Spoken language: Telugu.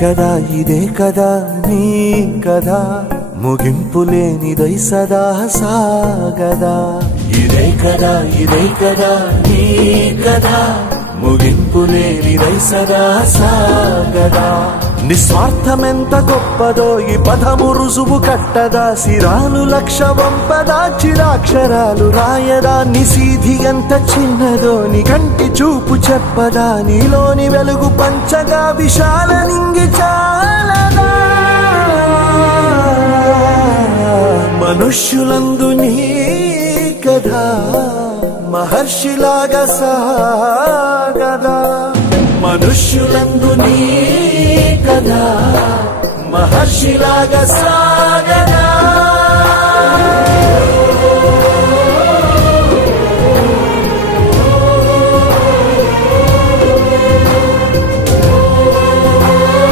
కదా ఇదే కదా నీ కదా ముగింపు లేనిదై సదా సాగదా ఇదే కదా నీ కదా ముగింపు లేనిదై సదా సాగదా నిస్వార్థమెంత గొప్పదో ఈ పదము రుజువు కట్టదా సిరాలు లక్ష వంపదా చిరాక్షరాలు రాయదా నిసీధి ఎంత చిన్నదో నీ కంటి చూపు చెప్పదా నీలోని వెలుగు పంచగా విశాల నింగి చాలదా మనుష్యులందు నీ కథ మహర్షిలాగా సాగదా మనుష్యులందు నీ కథ మహర్షిలాగా సాగదా